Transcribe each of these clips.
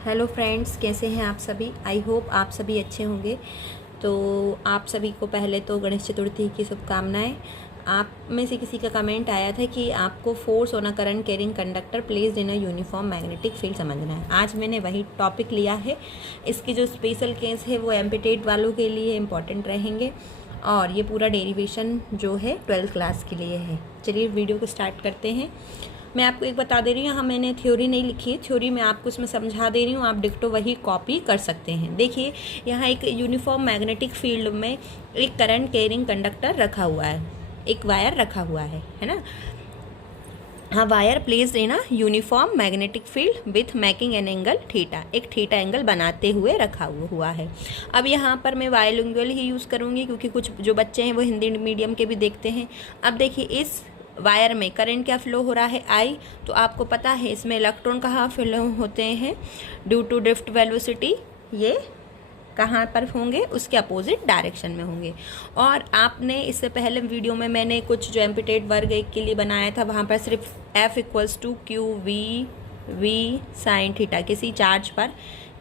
Hello friends, कैसे हैं आप सभी। आई होप आप सभी अच्छे होंगे। तो आप सभी को पहले तो गणेश चतुर्थी की शुभकामनाएं। आप में से किसी का कमेंट आया था कि आपको force on a current carrying conductor placed in a uniform magnetic field समझना है। आज मैंने वही टॉपिक लिया है। इसकी जो स्पेशल केस है वो एम्पिटेट वालों के लिए इम्पॉर्टेंट रहेंगे और ये पूरा डेरिवेशन जो है 12th क्लास के लिए है। चलिए वीडियो को स्टार्ट करते हैं। मैं आपको एक बता दे रही हूँ, यहाँ मैंने थ्योरी नहीं लिखी है, थ्योरी मैं आपको इसमें समझा दे रही हूँ, आप डिक्टो वही कॉपी कर सकते हैं। देखिए, यहाँ एक यूनिफॉर्म मैग्नेटिक फील्ड में एक करंट कैरिंग कंडक्टर रखा हुआ है, एक वायर रखा हुआ है ना। हाँ, wire placed in a uniform magnetic field with making an angle theta, एक थीटा एंगल बनाते हुए रखा हुआ है। अब यहाँ पर मैं बायलिंगुअल ही यूज़ करूँगी क्योंकि कुछ जो बच्चे हैं वो हिंदी मीडियम के भी देखते हैं। अब देखिए, इस वायर में करंट क्या फ्लो हो रहा है, आई। तो आपको पता है इसमें इलेक्ट्रॉन कहाँ फ्लो होते हैं, ड्यू टू ड्रिफ्ट वेलोसिटी। ये कहाँ पर होंगे, उसके अपोजिट डायरेक्शन में होंगे। और आपने इससे पहले वीडियो में मैंने कुछ जो एम्पिटेट वर्ग एक के लिए बनाया था, वहाँ पर सिर्फ F = Q V sine theta, किसी चार्ज पर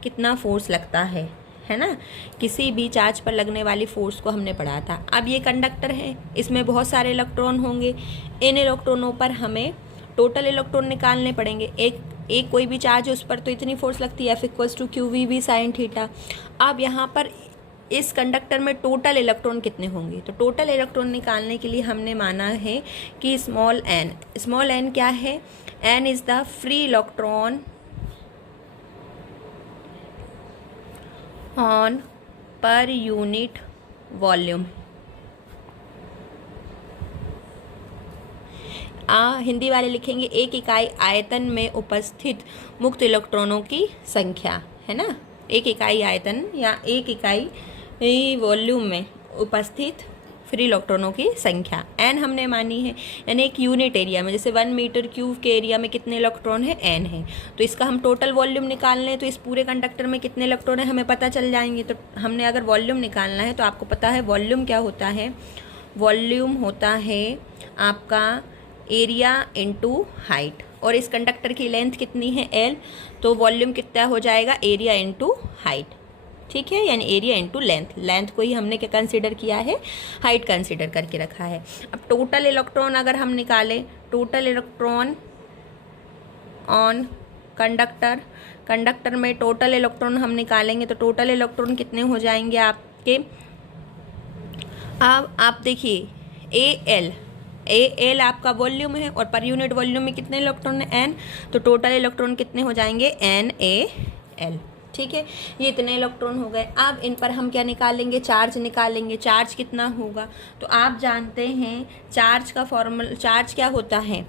कितना फोर्स लगता है ना, किसी भी चार्ज पर लगने वाली फोर्स को हमने पढ़ा था। अब ये कंडक्टर है, इसमें बहुत सारे इलेक्ट्रॉन होंगे। इन इलेक्ट्रॉनों पर हमें टोटल इलेक्ट्रॉन निकालने पड़ेंगे। एक कोई भी चार्ज है उस पर तो इतनी फोर्स लगती है, F = Q V sine theta. अब यहाँ पर इस कंडक्टर में टोटल इलेक्ट्रॉन कितने होंगे, तो टोटल इलेक्ट्रॉन निकालने के लिए हमने माना है कि स्मॉल n क्या है, n is the free electron on per unit volume. Hindi वाले लिखेंगे एक इकाई आयतन में उपस्थित मुक्त इलेक्ट्रॉनों की संख्या, है ना। एक इकाई आयतन या एक इकाई वॉल्यूम में उपस्थित फ्री इलेक्ट्रॉनों की संख्या n हमने मानी है, यानी एक यूनिट एरिया में, जैसे 1 मीटर क्यूब के एरिया में कितने इलेक्ट्रॉन है, n है। तो इसका हम टोटल वॉल्यूम निकाल लें तो इस पूरे कंडक्टर में कितने इलेक्ट्रॉन है हमें पता चल जाएंगे। तो हमने अगर वॉल्यूम निकालना है तो आपको पता है वॉल्यूम क्या होता है, वॉल्यूम होता है आपका एरिया इंटू हाइट। और इस कंडक्टर की लेंथ कितनी है, l, तो वॉल्यूम कितना हो जाएगा, एरिया इंटू हाइट। ठीक है, यानी एरिया इंटू लेंथ को ही हमने क्या कंसीडर किया है, हाइट कंसीडर करके रखा है। अब टोटल इलेक्ट्रॉन अगर हम निकालें, टोटल इलेक्ट्रॉन ऑन कंडक्टर में टोटल इलेक्ट्रॉन हम निकालेंगे तो टोटल इलेक्ट्रॉन कितने हो जाएंगे आपके। अब आप देखिए, एल आपका वॉल्यूम है और पर यूनिट वॉल्यूम में कितने इलेक्ट्रॉन है, n, तो टोटल इलेक्ट्रॉन कितने हो जाएंगे, NaL। ठीक है, ये इतने इलेक्ट्रॉन हो गए। अब इन पर हम क्या निकालेंगे, चार्ज निकालेंगे। चार्ज कितना होगा, तो आप जानते हैं चार्ज का फॉर्मूला, चार्ज क्या होता है,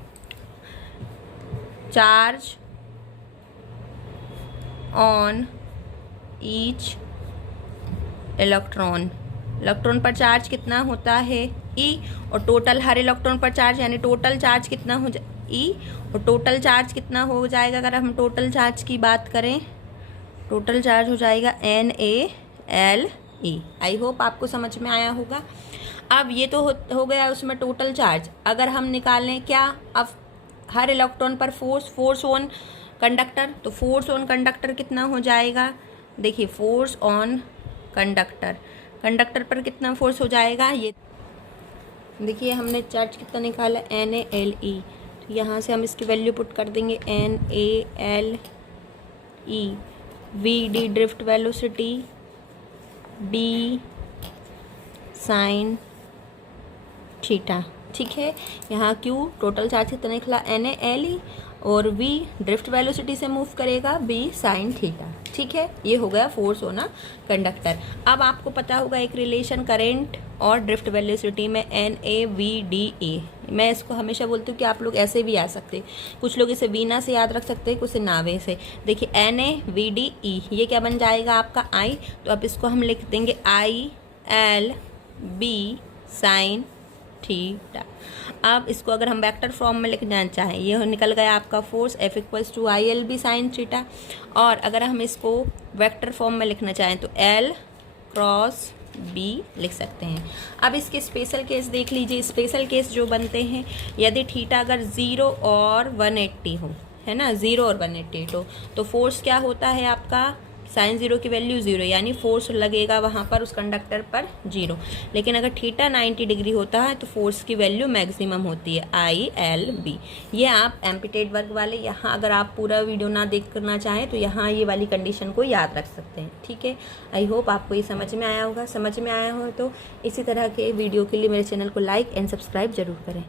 चार्ज ऑन ईच इलेक्ट्रॉन पर चार्ज कितना होता है, E, और टोटल हर इलेक्ट्रॉन पर चार्ज, यानी टोटल चार्ज कितना हो E, और टोटल चार्ज कितना हो जाएगा, अगर हम टोटल चार्ज की बात करें, टोटल चार्ज हो जाएगा NaLE। आई होप आपको समझ में आया होगा। अब ये तो हो गया उसमें टोटल चार्ज। अगर हम निकालें क्या, अब हर इलेक्ट्रॉन पर फोर्स ऑन कंडक्टर, तो फोर्स ऑन कंडक्टर कितना हो जाएगा, देखिए फोर्स ऑन कंडक्टर पर कितना फोर्स हो जाएगा, ये देखिए हमने चार्ज कितना निकाला, NaLE। तो यहाँ से हम इसकी वैल्यू पुट कर देंगे, NaLE, Vd drift velocity, d sine theta. ठीक है, यहाँ Q टोटल चार्ज कितना निकला, NaLE, और V ड्रिफ्ट वेलोसिटी से मूव करेगा, B साइन थीटा। ठीक है, ये हो गया फोर्स ऑन अ कंडक्टर। अब आपको पता होगा एक रिलेशन करेंट और ड्रिफ्ट वेलोसिटी में, NaVdA। मैं इसको हमेशा बोलती हूँ कि आप लोग ऐसे भी आ सकते, कुछ लोग इसे वीना से याद रख सकते हैं, कुछ नावे से। देखिए NaVdE, ये क्या बन जाएगा आपका I, तो अब इसको हम लिख देंगे ILB साइन थीटा। अब इसको अगर हम वेक्टर फॉर्म में लिखना चाहें, ये निकल गया आपका force F = ILB sine theta. और अगर हम इसको वेक्टर फॉर्म में लिखना चाहें तो L क्रॉस B लिख सकते हैं। अब इसके स्पेशल केस देख लीजिए। स्पेशल केस जो बनते हैं, यदि थीटा अगर 0 और 180 हो, है ना, 0 और 180 तो फोर्स क्या होता है आपका, साइन 0 की वैल्यू 0, यानी फोर्स लगेगा वहाँ पर उस कंडक्टर पर 0। लेकिन अगर थीटा 90 डिग्री होता है तो फोर्स की वैल्यू मैक्सिमम होती है ILB। ये आप एम्पिटेड वर्ग वाले, यहाँ अगर आप पूरा वीडियो ना देखना चाहें तो यहाँ ये वाली कंडीशन को याद रख सकते हैं, ठीक है। आई होप आपको ये समझ में आया होगा। समझ में आया हो तो इसी तरह के वीडियो के लिए मेरे चैनल को लाइक एंड सब्सक्राइब जरूर करें।